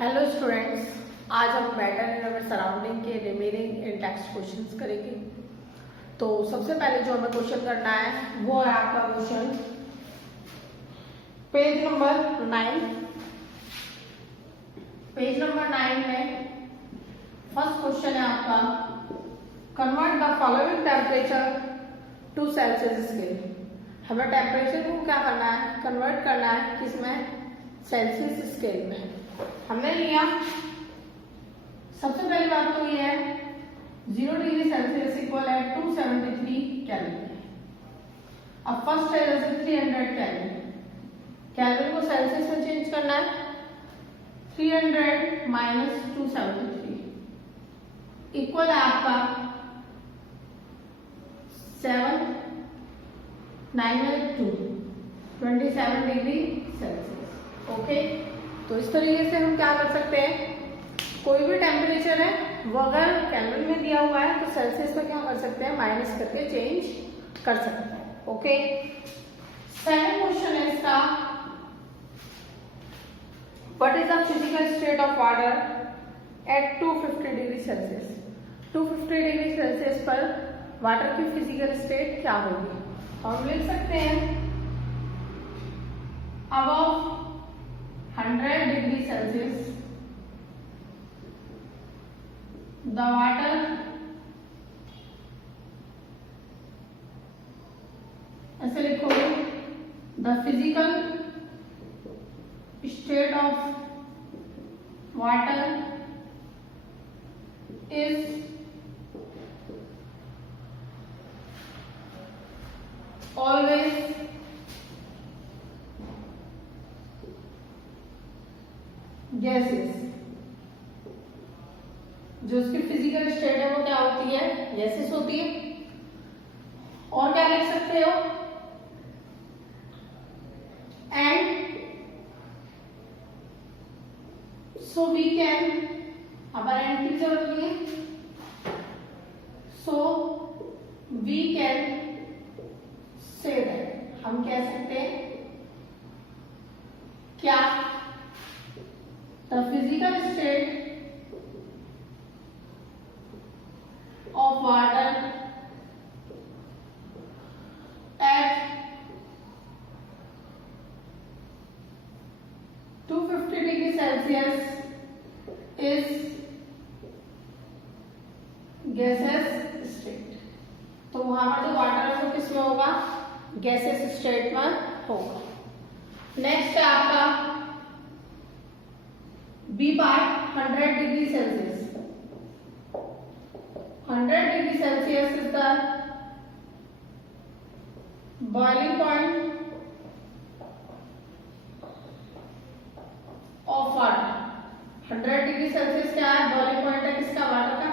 Hello students, आज हम matter in our surrounding के रिमेनिंग इन टेक्स्ट क्वेश्चंस करेंगे। तो सबसे पहले जो हमें क्वेश्चन करना है वो है आपका question page number 9। Page number 9 में फर्स्ट क्वेश्चन है आपका, convert the following temperature to Celsius scale. हमें टेम्परेचर को क्या करना है, कन्वर्ट करना है किसमें, सेल्सियस स्केल में। हमने लिया सबसे पहली बात तो ये है 0 डिग्री सेल्सियस इक्वल है 273 केल्विन। अब फर्स्ट है 300 केल्विन, केल्विन को सेल्सियस में चेंज करना है। 300 माइनस 273 इक्वल है आपका 7 9 2 27 डिग्री सेल्सियस। ओके, तो इस तरीके से हम क्या कर सकते हैं, कोई भी टेम्परेचर है वो अगर केल्विन में दिया हुआ है तो सेल्सियस में क्या कर सकते हैं, माइनस करके चेंज कर सकते हैं। ओके, सेकंड क्वेश्चन है इसका, what is the physical state of water at 250 degree Celsius. 250 degree Celsius पर वाटर की फिजिकल स्टेट क्या होगी। हम लिख सकते हैं above 100 degree Celsius, the water ऐसे लिखोगे, the physical state of water is always gases. जो उसकी फिजिकल स्टेट है वो क्या होती है, गैसेस होती है। और क्या लिख सकते हो, एंड सो वी कैन, अब एंड की जरूरत नहीं है, so we can say that, हम कह सकते हैं क्या, the physical state of water at 250 degree Celsius is gaseous state। तो वहां पर जो वाटर है वो किसमें होगा, गैसेस स्टेट में होगा। नेक्स्ट है आपका b part 100 degree Celsius. 100 degree Celsius is the boiling point of water. 100 degree Celsius क्या है, बॉइलिंग पॉइंट है किसका, वाटर का।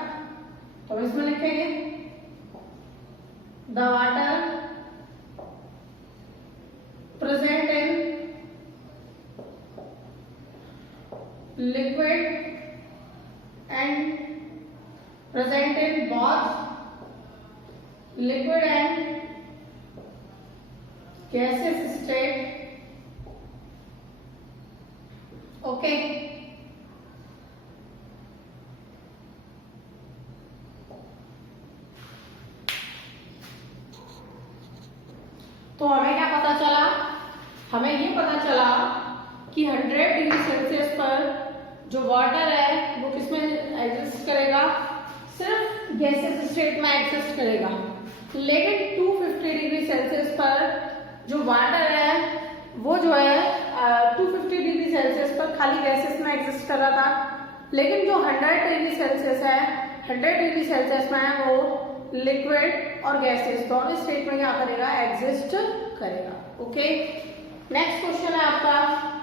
तो इसमें लिखेंगे the water present in liquid and present in both liquid and gaseous state। okay, तो हमें क्या पता चला, हमें ये पता चला कि 100 डिग्री सेल्सियस पर जो वाटर है वो किसमें एग्जिस्ट करेगा, सिर्फ गैसेस स्टेट में एग्जिस्ट करेगा। लेकिन 250 डिग्री सेल्सियस पर जो वाटर है वो जो है 250 डिग्री सेल्सियस पर खाली गैसेस में एग्जिस्ट कर रहा था। लेकिन जो 100 डिग्री सेल्सियस है, 100 डिग्री सेल्सियस में है वो लिक्विड और गैसेस दोनों स्टेट में क्या करेगा, एग्जिस्ट करेगा। ओके, नेक्स्ट क्वेश्चन है आपका,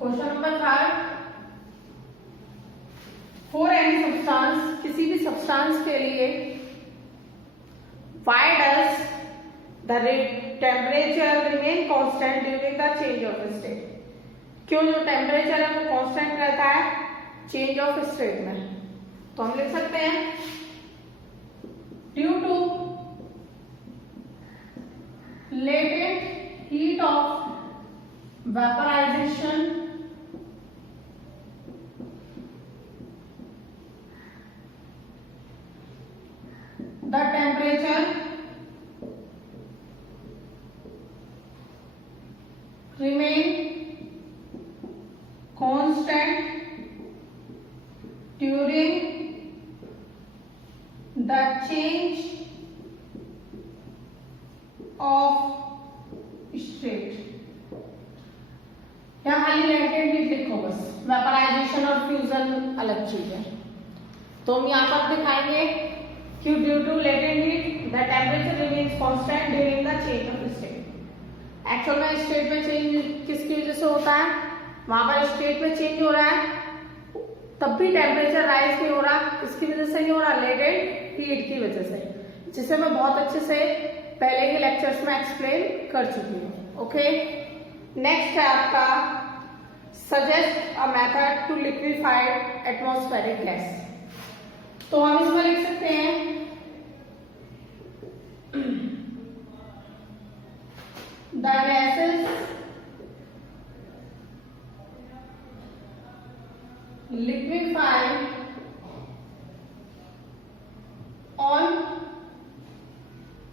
question number 3, for any substance, किसी भी सब्सटेंस के लिए, why does the temperature remain constant during the change of state। क्यों जो टेम्परेचर है वो कांस्टेंट रहता है चेंज ऑफ स्टेट में। तो हम लिख सकते हैं due to latent heat of vaporization the temperature remain constant during the change of state। यहाँ खाली लेटेंट हीट लिखो बस, वेपराइजेशन और फ्यूजन अलग चीज है। तो हम यहाँ पर दिखाएंगे कि due to latent heat the temperature remains constant during the change of state. Actual में स्टेट में चेंज किसकी वजह से होता है, वहां पर स्टेट में चेंज हो रहा है तब भी टेम्परेचर राइज नहीं हो रहा, इसकी वजह से नहीं हो रहा, लेटेंट हीट की वजह से, जिसे मैं बहुत अच्छे से पहले के लेक्चर्स में एक्सप्लेन कर चुकी हूँ। ओके, नेक्स्ट है आपका suggest a method to liquefied atmospheric gas. तो हम इसमें लिख सकते हैं the gases liquefied on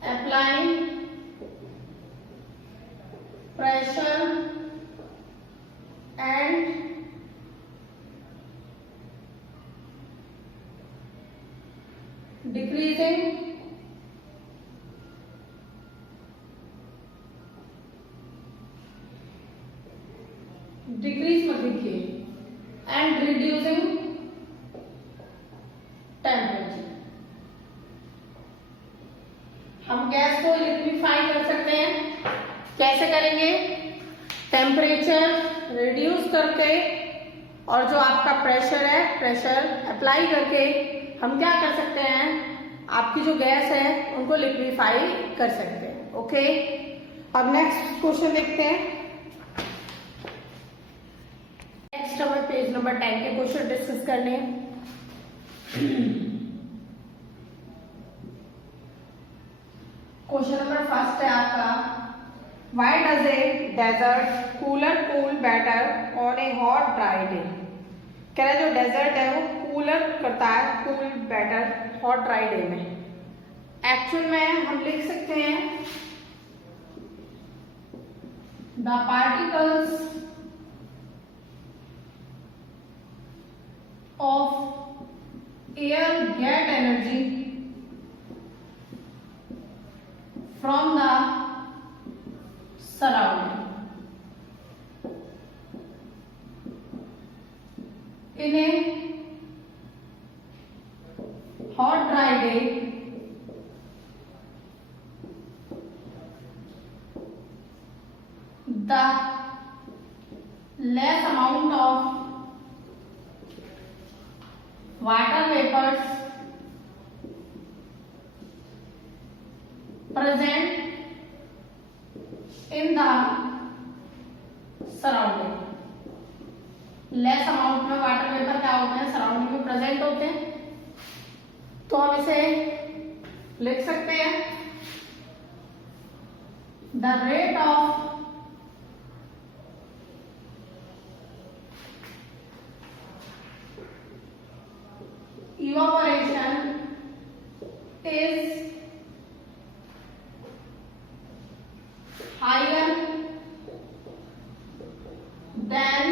applying pressure and decreasing मत लिखिए and reducing temperature। हम गैस को लिक्विफाई कर सकते हैं, कैसे करेंगे, टेम्परेचर रिड्यूस करके और जो आपका प्रेशर है प्रेशर अप्लाई करके हम क्या कर सकते हैं, आपकी जो गैस है उनको लिक्विफाई कर सकते हैं। ओके, अब नेक्स्ट क्वेश्चन देखते हैं। नेक्स्ट हमें पेज नंबर 10 के क्वेश्चन डिस्कस करने हैं। क्वेश्चन नंबर फर्स्ट है आपका, why does a desert cooler cool better on a hot dry day. कह रहा है जो डेजर्ट है वो कूलर करता है, cool better hot dry day में। एक्चुअल में हम लिख सकते हैं the particles of air get energy from the surrounding in a hot dry day the less amount of water vapors present in the surrounding। Less amount में water vapour क्या होते हैं, सराउंडिंग में प्रेजेंट होते हैं। तो हम इसे लिख सकते हैं the rate of evaporation is higher than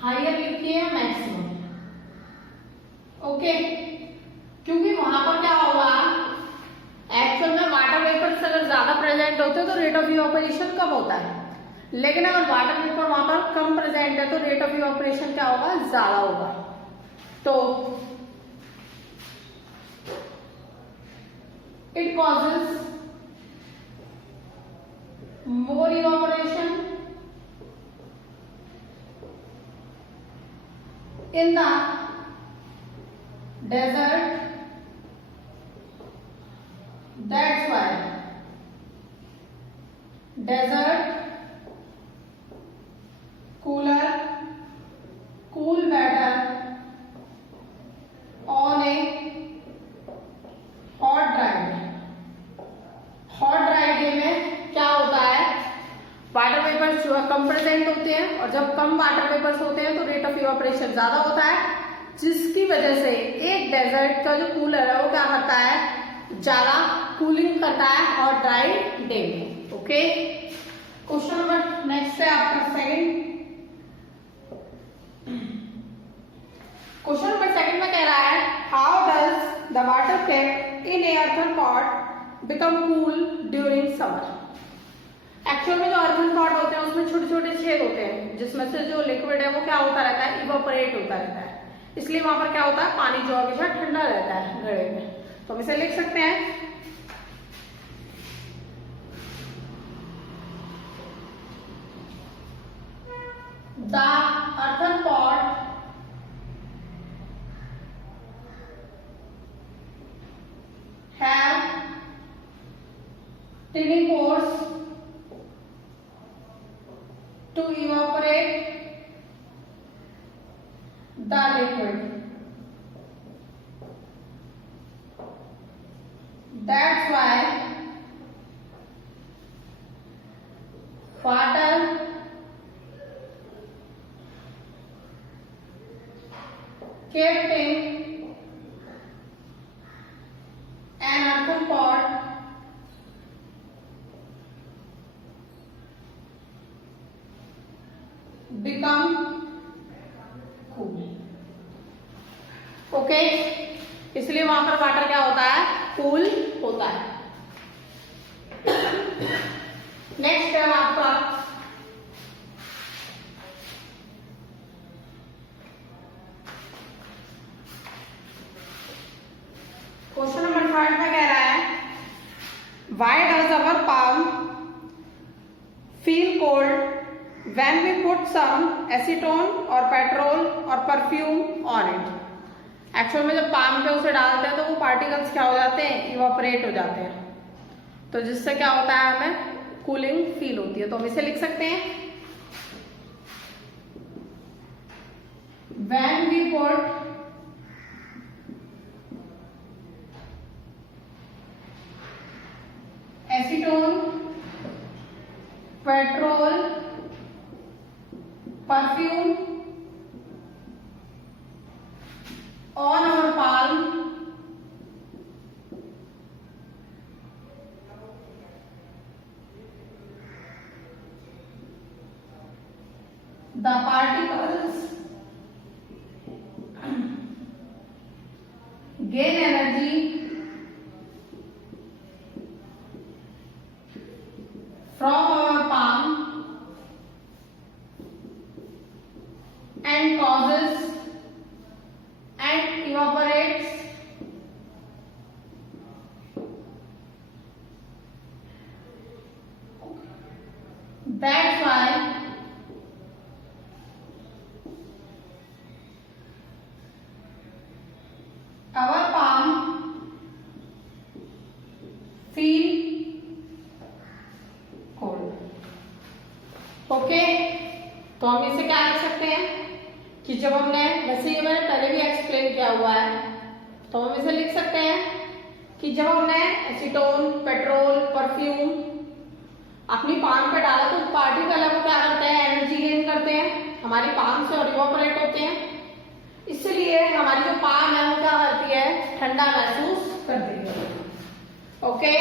higher लिखिए मैक्सिमम। ओके, क्योंकि वहां पर क्या होगा, एक्चुअल में वाटर वेपर्स अगर ज्यादा प्रेजेंट होते हैं तो रेट ऑफ इवापोरेशन कम होता है, लेकिन अगर वाटर वेपर वहां पर कम प्रेजेंट है तो रेट ऑफ इवापोरेशन क्या होगा, ज्यादा होगा। तो it causes more evaporation in the desert, that's why desert, cooler, cool better on a hot dry day. Hot dry day में क्या होता है, वाटर वेपर्स जो है कम प्रेजेंट होते हैं, और जब कम वाटर वेपर्स होते हैं तो रेट ऑफ इवापोरेशन ज्यादा होता है, जिसकी वजह से एक डेजर्ट का जो कूलर है वो क्या करता है, ज्यादा कूलिंग करता है हॉट ड्राई डे में। ओके, क्वेश्चन नंबर नेक्स्ट है आपका सेकंड। क्वेश्चन नंबर सेकंड में कह रहा है, how does the water kept in A earthen pot become cool during summer. Actual में जो अर्थन पॉट होते हैं उसमें छोटे छोटे छेद होते हैं, जिसमें से जो लिक्विड है वो क्या होता रहता है, इवापोरेट होता रहता है, इसलिए वहां पर क्या होता है, पानी जो हमेशा ठंडा रहता है घड़े में। तो हम इसे लिख सकते हैं, the earthen pot have tiny pores to evaporate the liquid. That's why water kept in an earthen pot become cool. Okay, इसलिए वहां पर वाटर क्या होता है, कूल होता है। नेक्स्ट है आपका क्वेश्चन नंबर थर्ड में कह रहा है, Why does our palm feel cold when we put some acetone or petrol or perfume on it? Actual में जब पाम पे उसे डालते हैं तो वो पार्टिकल्स क्या हो जाते हैं, इवापोरेट हो जाते हैं, तो जिससे क्या होता है, हमें कूलिंग फील होती है। तो हम इसे लिख सकते हैं, when we put acetone, petrol, perfume on our palm, the particles gain energy from our palm and causes and evaporates that's why our palm feel okay, तो हम इसे क्या कर सकते हैं कि जब हमने, वैसे ये मैंने पहले भी एक्सप्लेन किया हुआ है, तो हम इसे लिख सकते हैं कि जब हमने एसीटोन, पेट्रोल, परफ्यूम अपनी पाम पे डाला तो पार्टिकल है वो क्या करते हैं, एनर्जी गेन करते हैं हमारी पाम से और इवापोरेट होते हैं, इसलिए हमारी जो पाम है वो क्या करती है, ठंडा महसूस करती है। ओके,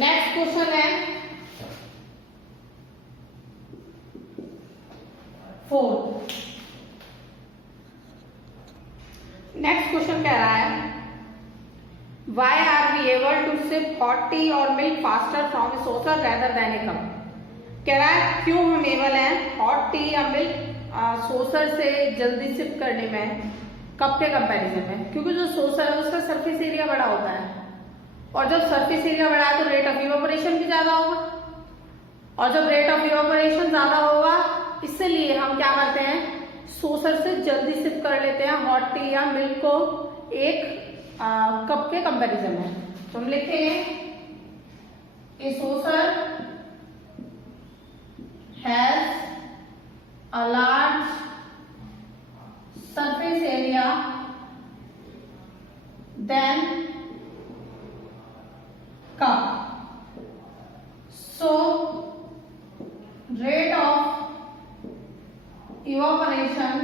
नेक्स्ट क्वेश्चन है 4। नेक्स्ट क्वेश्चन कह रहा है, Why are we able to sip hot tea or milk faster from a saucer rather than a cup? कह रहा है क्यों हम एबल हैं हॉट टी या मिल्क सोसर से जल्दी सिप करने में कप के कंपैरिजन में, क्योंकि जो सोर्सर है उसका सरफेस एरिया बड़ा होता है, और जब सरफेस एरिया बड़ा है तो रेट ऑफ इवापोरेशन भी ज्यादा होगा, और जब रेट ऑफ इवापोरेशन ज्यादा होगा इसलिए हम क्या करते हैं, सोर्सर से जल्दी सिप कर लेते हैं हॉट टी या मिल्क को एक कप के कंपैरिजन में। तो हम लिखेंगे a saucer has a large surface area then cup, so rate of evaporation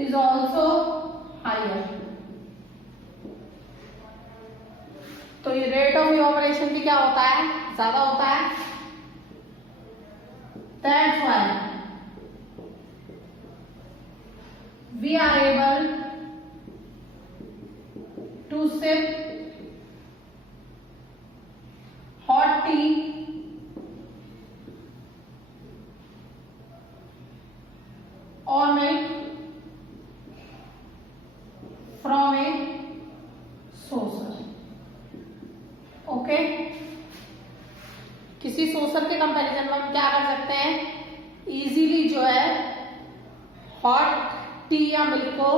is also higher। तो ये रेट ऑफ इवापोरेशन भी क्या होता है, ज्यादा होता है। That's why we are able to sip hot tea or milk from a saucer। Okay, किसी सोर्सर के कंपैरिजन में हम क्या कर सकते हैं, इजीली जो है हॉट टी या मिल्क को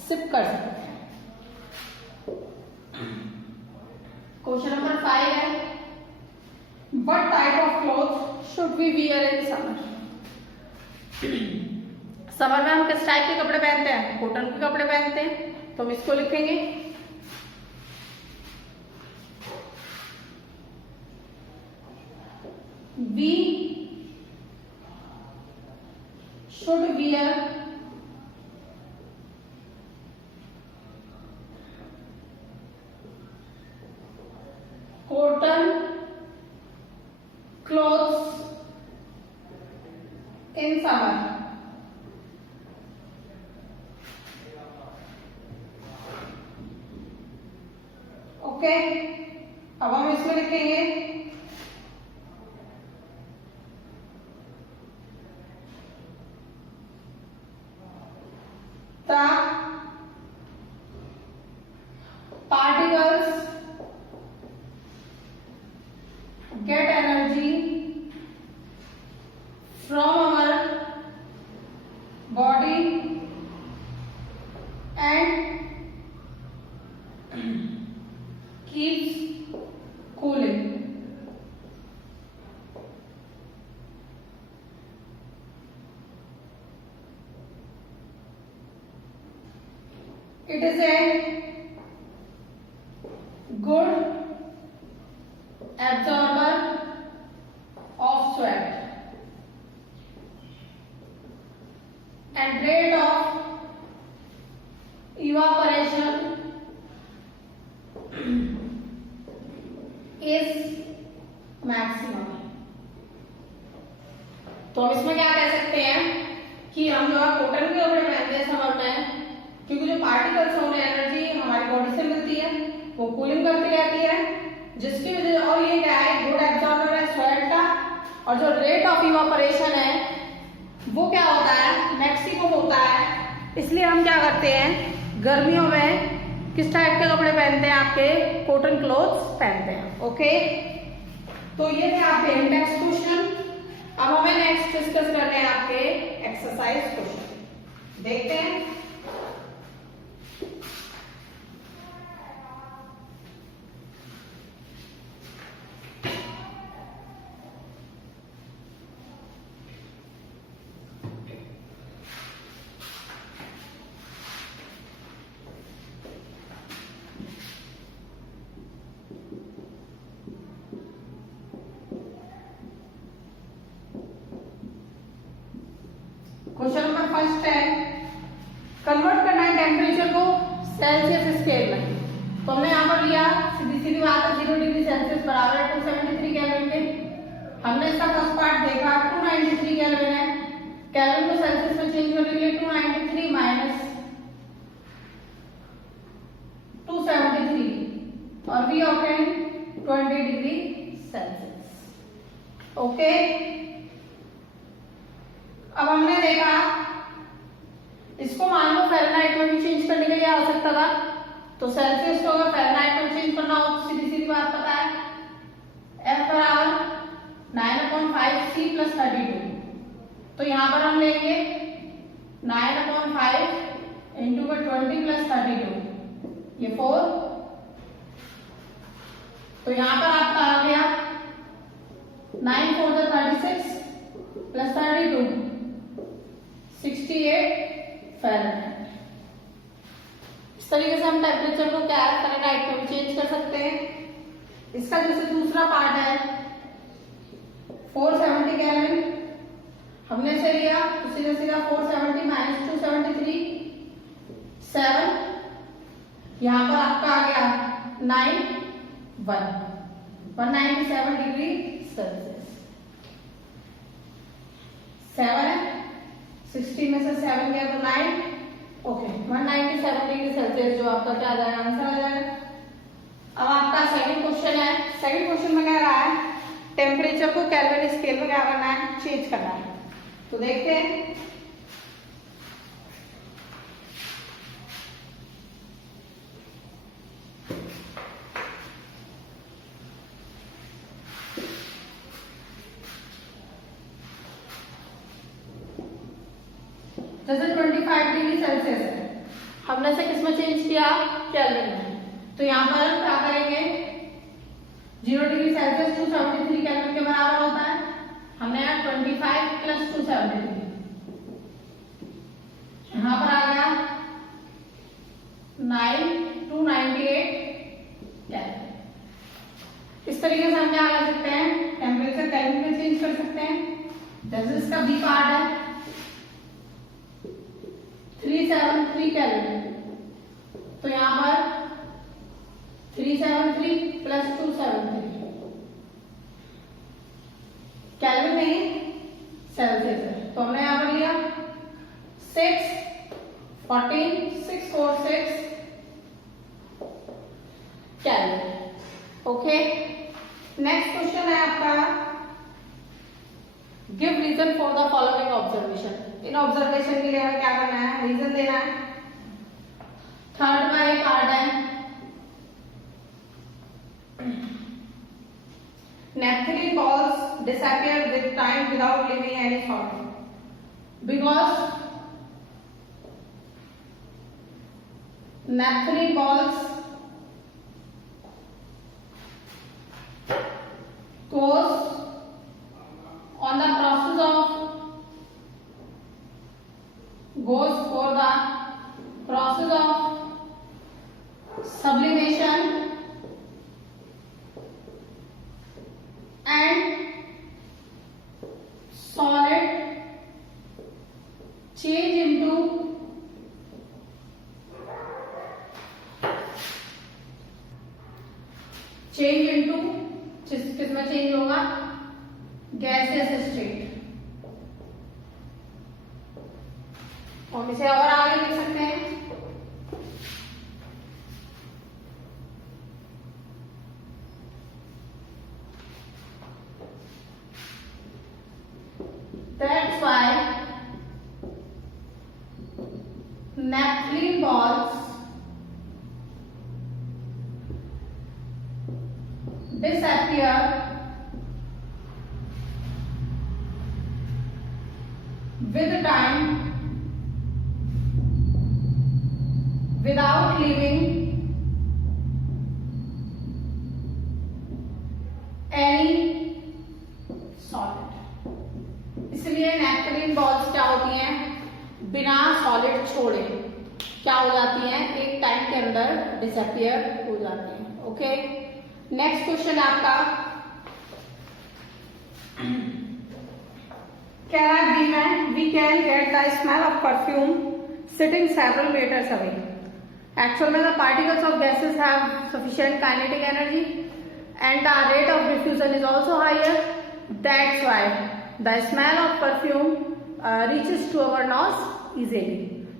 सिप कर सकते हैं। क्वेश्चन नंबर 5 है, what type of cloth should we wear in summer. Summer में हम किस टाइप के कपड़े पहनते हैं, कॉटन के कपड़े पहनते हैं, तो हम इसको लिखेंगे we should wear cotton clothes in summer। Okay, अब हम इसमें लिखेंगे the particles get energy from our body and keeps cooling। It is a good absorber of sweat and rate of evaporation is maximum। तो हम इसमें क्या कह सकते हैं कि हम जो कॉटन के कपड़े पहनते हैं समर में, क्योंकि जो पार्टिकल्स है उन्हें एनर्जी हमारी बॉडी से मिलती है, वो कूलिंग करती रहती है, जिसकी वजह, और ये क्या है, गुड एब्जॉर्बर है स्वेट का, और जो रेट ऑफ इवापोरेशन है वो क्या होता है, मैक्सिमम होता है। इसलिए हम क्या करते हैं, गर्मियों में किस टाइप के कपड़े पहनते हैं, आपके कॉटन क्लोथ्स पहनते हैं। ओके, तो ये थे आपके इंडेक्स क्वेश्चन। अब हमें नेक्स्ट डिस्कस करने हैं आपके एक्सरसाइज क्वेश्चन, देखते हैं। क्वेश्चन नंबर फर्स्ट है, कन्वर्ट करना है टेम्परेचर को सेल्सियस स्केल में। तो हमने यहाँ पर लिया, सीधी सीधी बात है, 0 डिग्री सेल्सियस बराबर है 273 केल्विन के। हमने इसका फर्स्ट पार्ट देखा, 293 केल्विन है, केल्विन को सेल्सियस में चेंज करने के लिए 293 माइनस 273 और we obtain 20 degree Celsius. Okay, अब हमने देखा इसको मान लो फ़ारेनहाइट में भी चेंज करने के लिए आवश्यकता था, तो सेल्सियस को अगर फ़ारेनहाइट में चेंज करना हो तो सीधी सीधी बात पता है, F बराबर 9/5 C + 32। तो यहाँ पर हम लेंगे 9/5 × 20 + 32, ये 4। तो यहाँ पर आपका आ गया 9 × 4 = 36 + 32 68 फ़ारेनहाइट। इस तरीके से हम टेम्परेचर को क्या है फ़ारेनहाइट में चेंज कर सकते हैं। इसका जैसे दूसरा पार्ट है 470 केल्विन, हमने से लिया तो सीधा सीधा 470 - 273 7, यहाँ पर आपका आ गया 197 डिग्री सेल्सियस। 7 है, 60 में से 7 गया तो 9, ओके 197 डिग्री सेल्सियस जो आपका क्या आ जाएगा, आंसर आ जाएगा। अब आपका सेकंड क्वेश्चन है। सेकंड क्वेश्चन में क्या रहा है, टेम्परेचर को केल्विन स्केल में क्या करना है, चेंज करना है। तो देखते हैं, जैसे 25 डिग्री सेल्सियस है, हमने से किसमें चेंज किया, केल्विन में। तो यहाँ पर क्या करेंगे, 0 डिग्री सेल्सियस 273 केल्विन के बराबर होता है। हमने यहाँ 25 + 273, यहाँ पर आ गया 9298 केल्विन। इस तरीके से हम क्या कर सकते हैं, टेम्परेचर केल्विन में चेंज कर सकते हैं। जैसे इसका बी पार्ट है 373 केल्विन, तो यहाँ पर 373 + 273 केल्विन नहीं सेल्सियस है। तो हमने यहाँ पर लिया 6 14 646 केल्विन। ओके, नेक्स्ट क्वेश्चन है आपका, give reason for the following observation. इन ऑब्जर्वेशन के लिए हमें क्या करना है, रीजन देना है। थर्ड का एक पार्ट है, naphthalene balls disappear with time without leaving any solid because naphthalene balls goes on the process of goes for the process of sublimation and solid change into किसमें चेंज होगा, gaseous state. हम इसे और आगे लिख सकते हैं, that's why naphthalene balls disappear with time without leaving any solid। इसलिए नैप्थलीन बॉल्स क्या होती हैं, बिना सॉलिड छोड़े क्या हो जाती हैं, एक टाइम के अंदर डिसअपियर हो जाती हैं। ओके, नेक्स्ट क्वेश्चन आपका, कह रहा है बी में, we can get the smell of perfume sitting several metres away. Actual में the particles of gases have sufficient kinetic energy and the rate of diffusion is also higher, that's why the smell of perfume reaches to our nose easily.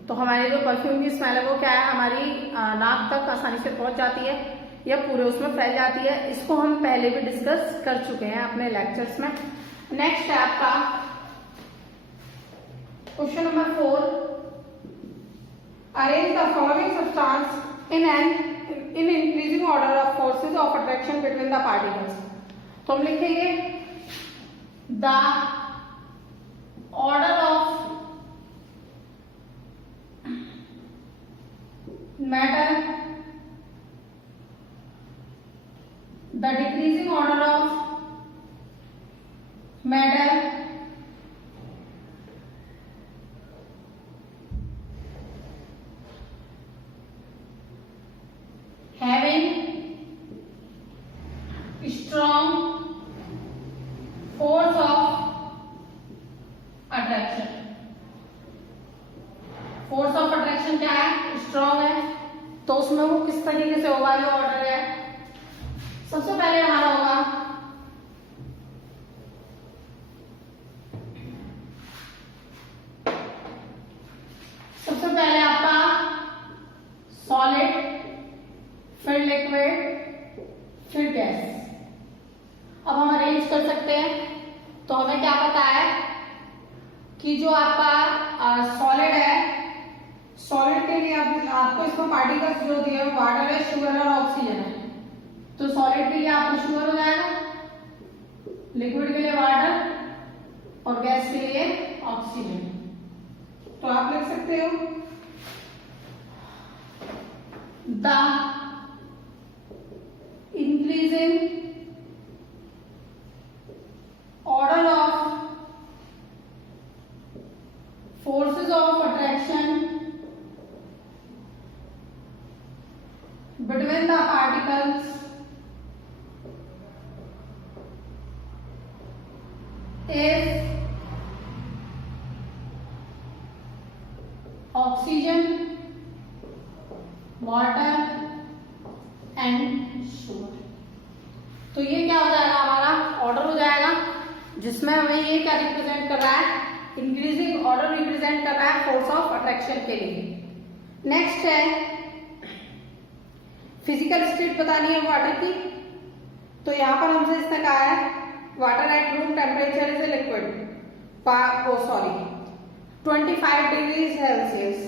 तो हमारी जो perfume की smell है वो क्या है, हमारी नाक तक आसानी से पहुंच जाती है या पूरे उसमें फैल जाती है। इसको हम पहले भी डिस्कस कर चुके हैं अपने लेक्चर्स में। नेक्स्ट है आपका question number 4, arrange the following substance in increasing order of forces of attraction between the particles. तो हम लिखेंगे the order of matter, the decreasing order of matter having strong force of attraction। Force of attraction क्या है? Strong है। तो उसमें वो किस तरीके से होगा? ये ऑर्डर है। सबसे पहले हमारा होगा सबसे पहले आपका सॉलिड, फिर लिक्विड, फिर गैस। अब हम अरेंज कर सकते हैं। तो हमें क्या पता है कि जो आपका सॉलिड है, सॉलिड के लिए आपको इसमें पार्टिकल्स जो दिए हैं वाटर है, शुगर और ऑक्सीजन है। तो सॉलिड के लिए आपको शुगर हो जाएगा, लिक्विड के लिए वाटर और गैस के लिए ऑक्सीजन। तो आप लिख सकते हो the increasing order of forces of attraction between the particles is oxygen, water and sugar। तो ये क्या हो जाएगा? हमारा ऑर्डर हो जाएगा, जिसमें हमें ये क्या रिप्रेजेंट कर रहा है? इंक्रीजिंग ऑर्डर रिप्रेजेंट कर रहा है फोर्स ऑफ अट्रैक्शन के लिए। नेक्स्ट है फिजिकल स्टेट बतानी है वाटर की। तो यहाँ पर हमसे इसने कहा है water at room temperature is a liquid, 25 degree Celsius.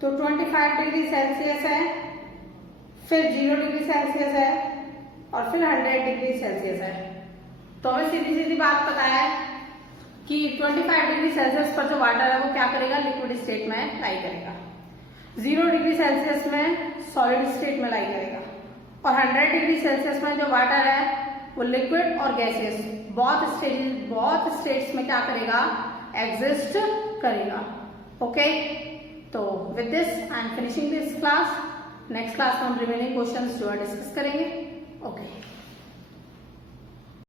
तो 25 डिग्री सेल्सियस है, फिर 0 डिग्री सेल्सियस है और फिर 100 डिग्री सेल्सियस है। तो हमें सीधी सीधी बात पता है कि 25 डिग्री सेल्सियस पर जो वाटर है वो क्या करेगा? लिक्विड स्टेट में लाई करेगा। 0 डिग्री सेल्सियस में सॉलिड स्टेट में लाई करेगा और 100 डिग्री सेल्सियस में जो वाटर है वो लिक्विड और गैसियस बहुत स्टेट्स में क्या करेगा? एग्जिस्ट करेगा। ओके, तो with this I am finishing this class. Next class में हम रिमेनिंग क्वेश्चंस जो है डिस्कस करेंगे। ओके।